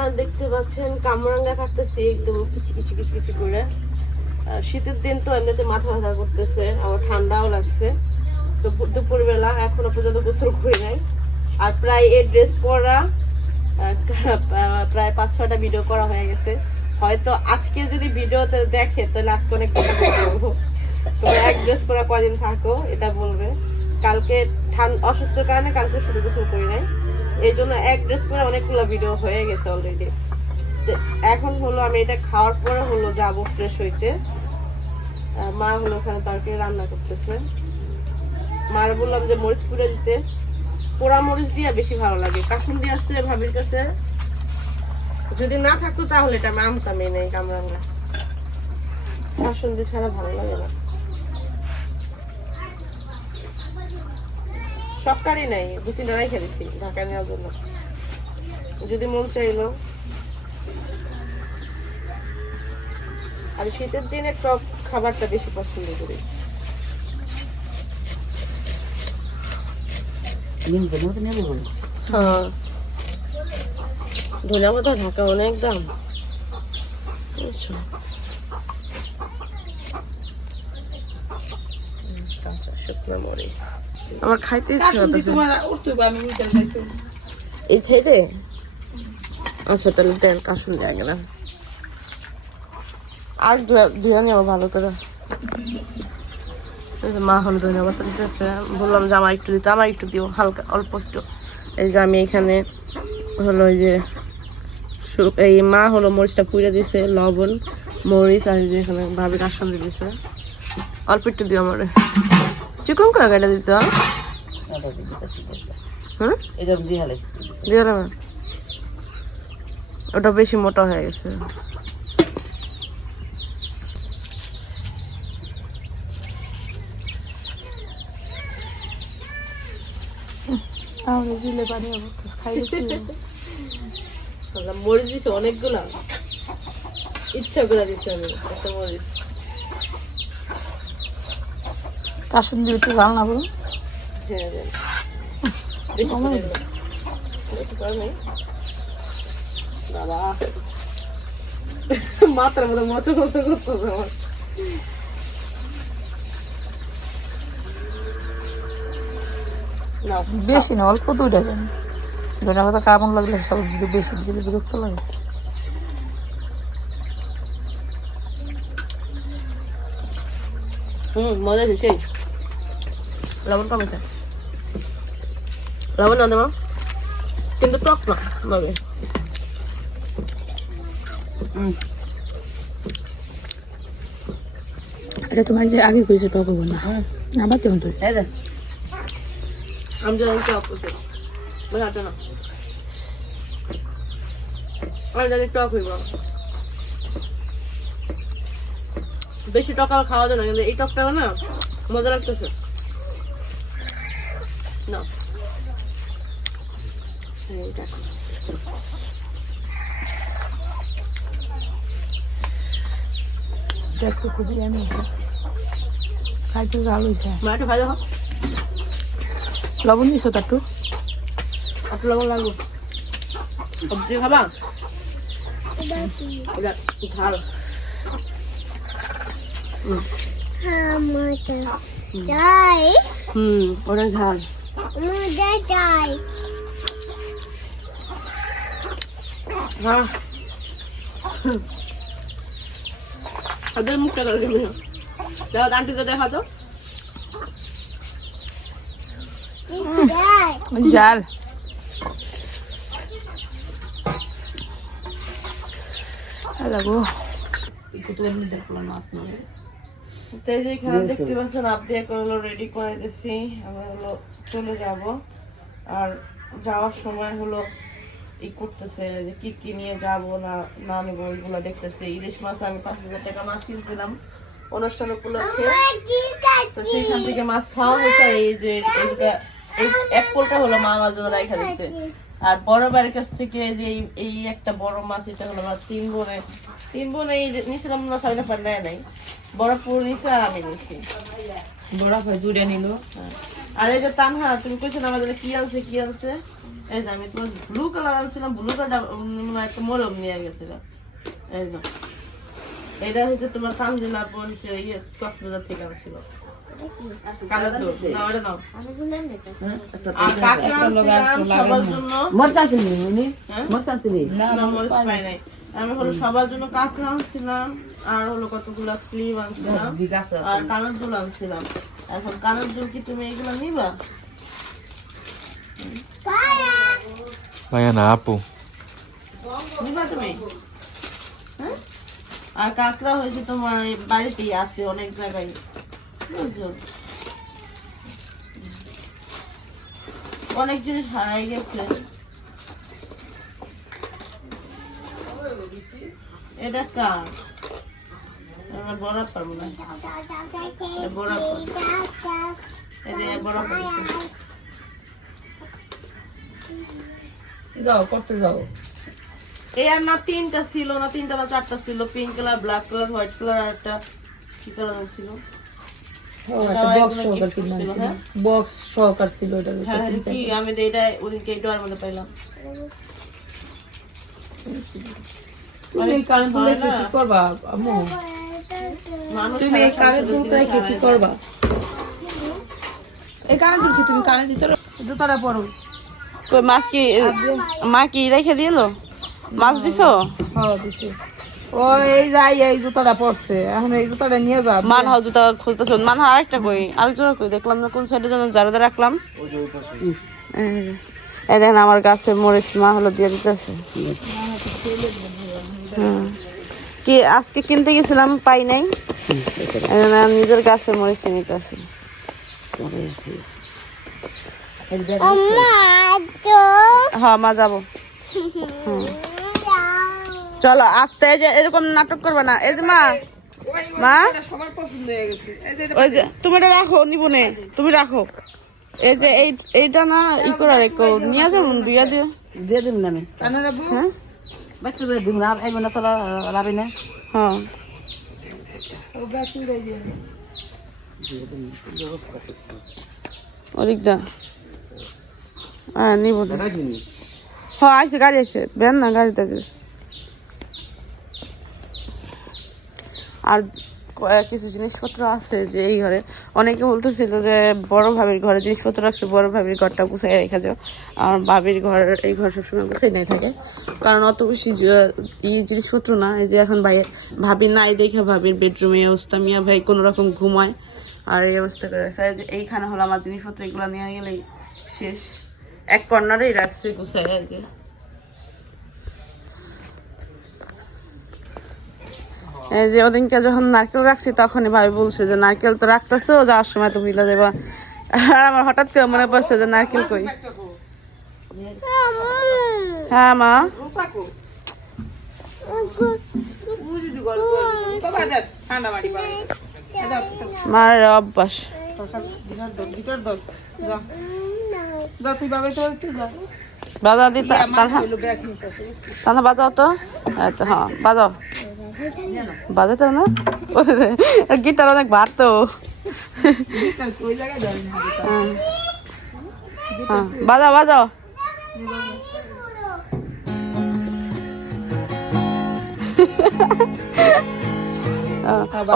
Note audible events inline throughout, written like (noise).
এখানে দেখতে পাচ্ছেন, কামরাঙ্গা কাটতেছি একদম কিছু কিছু কিছু কিছু করে। শীতের দিন তো এমনিতে মাথা ব্যথা করতেছে, আবার ঠান্ডাও লাগছে। তো দুপুর বেলা এখনও পর্যন্ত গোসল করি নাই। আর প্রায় এই ড্রেস পরা (laughs) প্রায় পাঁচ ছটা ভিডিও করা হয়ে গেছে। হয়তো আজকে যদি ভিডিওতে দেখে, তাহলে আজকে অনেক তোমরা এক ড্রেস পরা কদিন থাকো, এটা বলবে। কালকে ঠান্ডা অসুস্থর কারণে কালকে শুধু গোসল করি নাই। এই জন্য এক ড্রেস পরে অনেকগুলো ভিডিও হয়ে গেছে অলরেডি এখন হলো আমি এটা খাওয়ার পরে হলো যাব ফ্রেশ হইতে। মা হলো ওখানে তরকারি রান্না করতেছে। মার বললাম যে মরিচ পুড়ে দিতে। পোড়া মরিচ দিয়ে বেশি ভালো লাগে। কাকুন দিয়ে আসছে ভাবির কাছে। যদি না থাকতো তাহলে এটা আমি আমতামই নেই কামরাঙ্গা। কাসুন দিয়ে ছাড়া ভালো লাগে না। সবকারই নাই দু তিনটা রেখে দিচ্ছি ঢাকা নেওয়ার জন্য। যদি মন চাইলো। আর শীতের দিনে টক খাবারটা বেশি পছন্দ করি। হ্যাঁ। ঢাকা অনেক দাম? কাঁচা শুকনো মরিচ। আমার খাইতে ইচ্ছে করতেছে। এই খাইতে আচ্ছা তাহলে দেন কাশুন দিয়ে গেলাম আর ধুয়ে নেব ভালো করে। মা হল ধনিয়া পাতা দিতেছে। বললাম যে আমার একটু দিতে আমার একটু দিও হালকা অল্প একটু। এই যে আমি এখানে হলো ওই যে এই মা হলো মরিচটা পুড়ে দিছে লবণ মরিচ আর যে এখানে ভাবি কাসন দিয়ে দিছে অল্প একটু দিও আমার। চিকন করে কেটে দিতে দিয়ে ওটা বেশি মোটা হয়ে গেছে তাহলে দিলে পানি মরিচ দিতে অনেকগুলা ইচ্ছা করে দিচ্ছি আমি একটা মরিচ কাশুন দিবে তো জাল না বলুন বেশি না, অল্প দুইটা দেন। ধনে পাতা কেমন লাগলে সব বেশি দিলে বিরক্ত লাগে। হুম, মজা সেই লবণ কম আছে লবণ না দেবো কিন্তু টক না মজা এটা তোমার যে আগে করেছে টক হব না আবার তেমন তো হ্যাঁ আমি জানি টক বোঝাতে না আমি জানি টক হইব বেশি টক আর খাওয়া যায় না কিন্তু এই টকটা না মজা লাগতেছে না। এইটা একটু খুবই আমি খাইতে জাল হয়েছে। মা একটু ভাজা হোক। লবণ দিছো তার একটু একটু লবণ লাগবো। সবজি খাবা? ঝাল। হুম। হুম। অনেক ঝাল। হ্যাঁ। ওদের মুখটা করে দেবে দেখো আন্টিকে দেখা তো জাল। লাগবো একটু তো এমনি দেখলাম মাছ না তো যে এখানে দেখতে পাচ্ছেন আপনি এখন হলো রেডি করে দিছি। আমরা হলো চলে যাব। আর যাওয়ার সময় হলো ই করতেছে যে কি কি নিয়ে যাব না না নেব ওইগুলো দেখতেছে। ইলিশ মাছ আমি পাঁচ হাজার টাকা মাছ কিনছিলাম। অনুষ্ঠান উপলক্ষে। তো সেইখান থেকে মাছ খাওয়া হয়েছে। এই যে এক পোলটা হলো মা আমার জন্য রাখা দিচ্ছে আর বড় বাড়ির কাছ থেকে যে এই- এই একটা বড় মাছ এটা হলো আমার তিন বোনে। তিন বোনে এই নিয়েছিলাম না পার নেয় নাই। বড় পুরো নিছে আর আমি নিছি। বড় ভাই জুড়ে নিল। হ্যাঁ। আর এই যে তানহা তুমি কইছো না আমাদের কি আনছে কি আনছে? এই যে আমি তোমার ব্লু কালার আনছিলাম ব্লু কালার একটা মরম নিয়ে গেছিলাম এই যে। এটা হচ্ছে তোমার কামজুলা পড়ছে ইয়ে কক্সবাজার থেকে আনছিল। হ্যাঁ? আমি হলো সবার জন্য কাঁকড়া আনছিলাম আর হলো কতগুলো ক্লিপ আনছিলাম আর কানের দুল আনছিলাম। এখন কানের দুল কি তুমি এগুলো নিবা? ভাইয়া না আপু। নিবা তুমি? হ্যাঁ? আর কাঁকড়া হয়েছে তোমার বাড়িতেই আছে অনেক জায়গায়। অনেক জিনিস হারাই গেছে। এটা কার? বড় পারব না বড় বড় যাও করতে যাও। এই আর না তিনটা ছিল না তিনটা না চারটা ছিল। Pink colour black colour white colour আর একটা কি কালার ছিল? বক্স সহকার কিনে হ্যাঁ? বক্স সহকার ছিল ওটার ভিতরে। হ্যাঁ হ্যাঁ, কি আমি তো এটা ওদিনকে এইটা আর পাইলাম। তুমি এই কারেন্ট। কি করবা আম্মু? তুমি এই কারেন্ট কি করবা। এই কি তুমি কারেন্ট দিতে জুতাটা পরো। মাছ কি মা কি রেখে দিল? মাছ দিছো? হ্যাঁ দিছি। ও এই যাই এই জুতাটা পরছে। এখন এই জুতাটা নিয়ে যা। হাও জুতা খুঁজতেছো হাও আরেকটা কই? আরেক জোড়া কই? দেখলাম না কোন সাইডে যেন জারুদা রাখলাম। এই। দেখেন আমার গাছের মরিচ মা হলো দিয়ে দিতেছে। হুম। কি আজকে কিনতে গেছিলাম পাই নাই। নিজের গাছের মরিচ নিতেছি। হ্যাঁ মা যাব। (laughs) হুম। চলো আসতে এই যে এরকম নাটক করবে না। এই যে মা মা সবার পছন্দ হয়ে গেছে এই যে ওই যে তুমি এটা রাখো নিব নে তুমি রাখো। এই যে এই এইটা না ই করে রেখো নিয়ে যাব দুইয়া দিও। দিয়ে দিন না আমি। হ্যাঁ? বাচ্চা দিন আর আইব না তো লাভি না। হ্যাঁ। দিয়ে হ্যাঁ নিব। না হ্যাঁ আইসে গাড়ি আছে বেন না গাড়িতে আছে আর কিছু জিনিসপত্র আছে যে এই ঘরে। অনেকে বলতেছিল যে বড় ভাবির ঘরে জিনিসপত্র রাখছে, বড় ভাবির ঘরটা গুছাই রেখে যাও। আর ভাবির ঘর, এই ঘর সবসময় গুছাই নাই থাকে। কারণ অত বেশি ই জিনিসপত্র না, এই যে এখন ভাই ভাবি নাই দেখে ভাবির বেডরুমে অবস্থা। মিয়া ভাই কোনো রকম ঘুমায়। আর এই অবস্থা করে রাখছে। যে এইখানে হলো আমার জিনিসপত্র, এগুলো নিয়ে গেলেই শেষ। এক কর্নারেই রাখছে গুছাই যে। যে ওদিনকে যখন নারকেল রাখছি, তখনই ভাবি বলছে যে, নারকেল তো রাখতেছো, যাওয়ার সময় তো মিলে যাবা। আর আমার হঠাৎ করে মনে পড়ছে যে, নারকেল কই? হ্যাঁ মা। মার অভ্যাস। গিটার দর গিটার দর যা যা তুই বাবা তো? তুই যা বাজা দি তানহা হইল ব্যাগ নিতেছে তানহা বাজাও তো তো হ্যাঁ বাজাও। বাজাতে না? গিটার অনেক ভার তো ওই জায়গায় যাই না হ্যাঁ বাজাও বাজাও।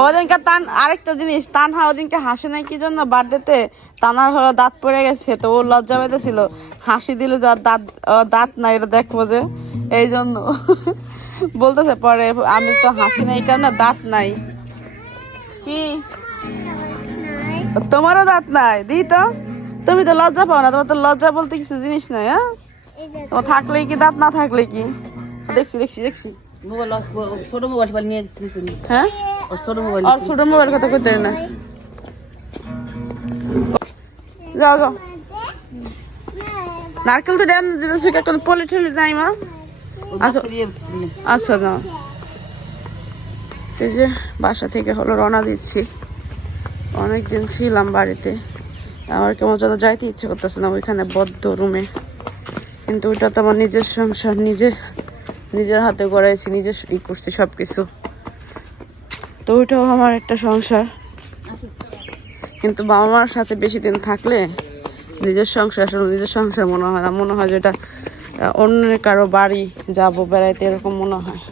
ওদিনকে তান আরেকটা জিনিস তানহা ওদিনকে হাসে নাই কি জন্য বার্থডেতে? তানার হলো দাঁত পড়ে গেছে তো ও লজ্জা পেতেছিল হাসি দিলে যার দাঁত দাঁত নাই এটা দেখব যে। এই জন্য। বলতেছে পরে আমি তো হাসি নাই কেন? দাঁত নাই। কি? তোমারও দাঁত নাই? দি তো। তুমি তো লজ্জা পাও না তোমার তো লজ্জা বলতে কিছু জিনিস নাই হ্যাঁ? তোমার থাকলে কি দাঁত না থাকলে কি? দেখছি দেখছি দেখছি। মোবাইল ছোট মোবাইল নিয়ে হ্যাঁ? ও ছোট মোবাইল আর ছোট মোবাইল কথা কইতে না। যাও যাও। নারকেল তো ড্যাম দিতেছে এখন পলি নাই মা। আচ্ছা। আচ্ছা যাও এই যে বাসা থেকে হলো রওনা দিচ্ছি। অনেক দিন ছিলাম বাড়িতে। আমার কেমন যেন যাইতে ইচ্ছে করতেছে না ওইখানে বদ্ধ রুমে। কিন্তু ওইটা তো আমার নিজের সংসার নিজে নিজের হাতে গড়াইছি নিজে ই করছি সব কিছু তো ওইটাও আমার একটা সংসার। কিন্তু বাবা মার সাথে বেশি দিন থাকলে নিজের সংসার আসলে নিজের সংসার মনে হয় না। মনে হয় যে এটা অন্যের কারও বাড়ি যাব বেড়াইতে এরকম মনে হয়।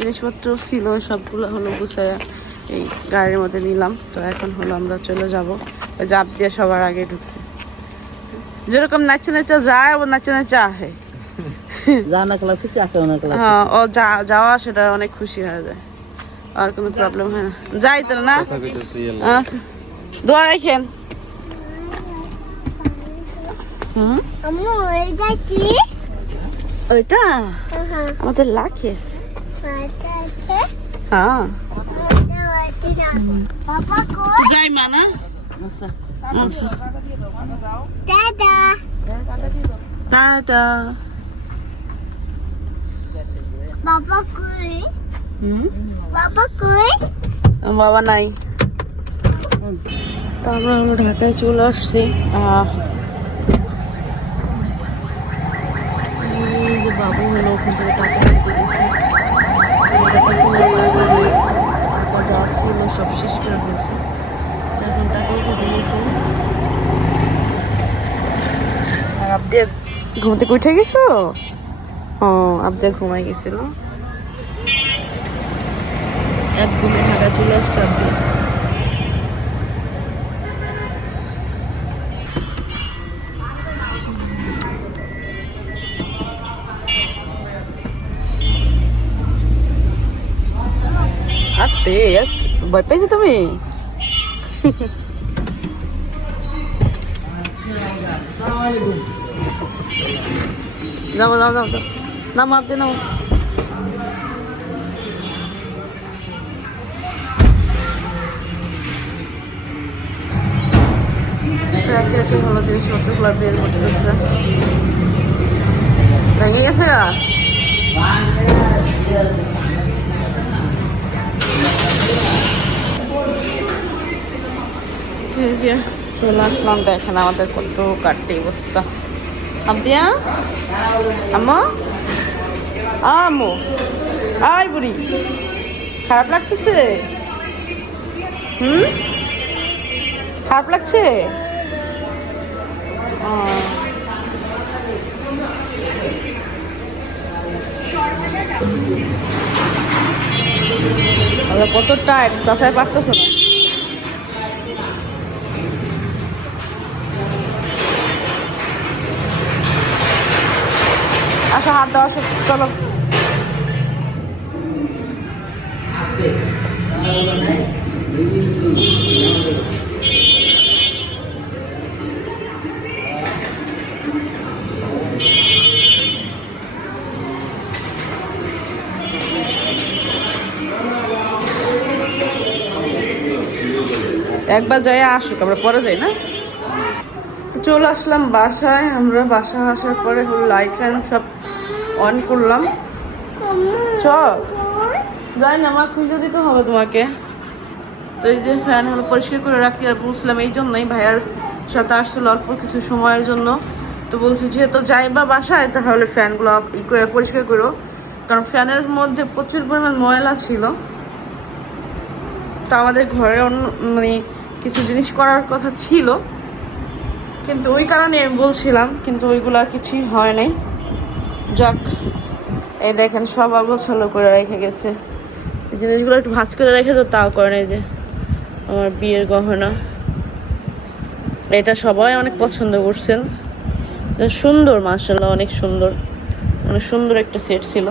জিনিসপত্র ছিল সবগুলো হলো গুছাইয়া এই গাড়ির মধ্যে নিলাম। তো এখন হলো আমরা চলে যাব। জাপ দিয়ে সবার আগে ঢুকছে। যেরকম নাচে নাচা যায় ও নাচে নাচা আহে। (laughs) যা না খেলা খুশি আসে না খেলা হ্যাঁ ও যা যাওয়া সেটা অনেক খুশি হয়ে যায়। আর কোনো প্রবলেম হয় না। যাই তো না? আচ্ছা। দোয়া রাখেন। হুম? আম্মু এটা কি? ওইটা? আমাদের লাখিস হ্যাঁ। যাই মা না? আচ্ছা। আচ্ছা। দাদা টাটা। বাবা কই? হুম? বাবা কই? বাবা নাই। তো আমরা হলো ঢাকায় চলে আসছি। বাবু হলো ওখান থেকে টাকা নিতে গেছে যে টাকা যা ছিল সব শেষ করে ফেলছে। তো এখন টাকা উঠে দিয়েছে। আর ঘুম থেকে উঠে গেছো? ও আবদে ঘুমাই গেছিল। এক চলে আসছে আবদে আস্তে ভয় পেয়েছ তুমি? যাও যাও যাও যাও। নাম আপনি নাও রাতে রাতে হলো জিনিসপত্রগুলো বের করতেছে। ভেঙে গেছে যে চলে আসলাম, দেখেন আমাদের কত কাটতে অবস্থা। আবদিয়া? আম্মু? আম্মু আয় বুড়ি। খারাপ লাগতেছে? হুম? খারাপ লাগছে? কত টাইট চাষায় পারতেছে না? আচ্ছা হাত দেওয়া চলো। একবার যাই আসুক, আমরা পরে যাই না? তো চলে আসলাম বাসায়, আমরা বাসা আসার পরে লাইট ফ্যান সব অন করলাম। চ যাই না আমার খুঁজে দিতে হবে তোমাকে। তো এই যে ফ্যান হলো, পরিষ্কার করে রাখি আর বলছিলাম এই জন্যই ভাইয়ার সাথে আসছিল অল্প কিছু সময়ের জন্য। তো বলছি, যেহেতু যাই বা বাসায়, তাহলে ফ্যানগুলো ই করে পরিষ্কার করো। কারণ ফ্যানের মধ্যে প্রচুর পরিমাণ ময়লা ছিল। তো আমাদের ঘরে অন্য মানে কিছু জিনিস করার কথা ছিল। কিন্তু ওই কারণে বলছিলাম, কিন্তু ওইগুলো আর কিছুই হয় নাই। যাক, এই দেখেন সব অগোছালো করে রেখে গেছে। জিনিসগুলো একটু ভাঁজ করে রেখে তো তাও করে যে আমার বিয়ের গহনা। এটা সবাই অনেক পছন্দ করছেন। সুন্দর মার্শাল্লাহ অনেক সুন্দর। অনেক সুন্দর একটা সেট ছিল।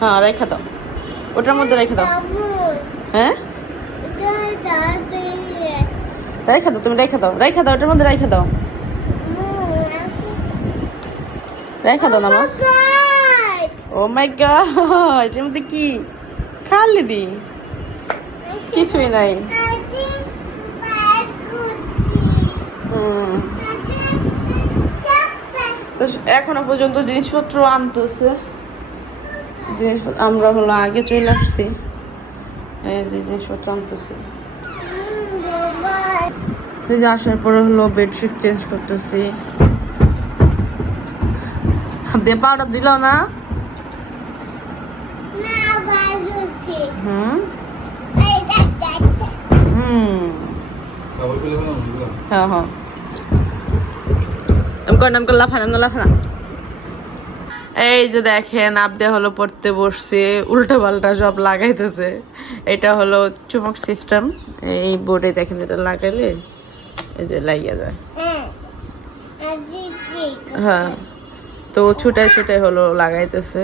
হ্যাঁ রেখে দাও। ওটার মধ্যে রেখে দাও। হ্যাঁ? রেখে দাও, তুমি রেখে দাও রেখে দাও, ওটার মধ্যে রেখে দাও। রেখে দাও না ও মাই গড, এটার মধ্যে কি? খালি দি। কিছুই নাই। তো এখনও পর্যন্ত জিনিসপত্র আনতেছে। জিনিস আমরা হলো আগে চলে আসছি। এই যে জিনিসপত্র আনতেছে। তো যে আসার পরে হলো বেডশিট চেঞ্জ করতেছি। দিয়ে পাউডার দিল না? হুম। হুম। হ্যাঁ হ্যাঁ। আমি কর নাম করে লাফান না লাফানা এই যে দেখেন আপদে হলো পড়তে বসছে উল্টা পাল্টা সব লাগাইতেছে। এটা হলো চুমক সিস্টেম এই বোর্ডে দেখেন এটা লাগাইলে এই যে লাগিয়ে যায়। হ্যাঁ হ্যাঁ তো ছুটাই ছুটাই হলো লাগাইতেছে।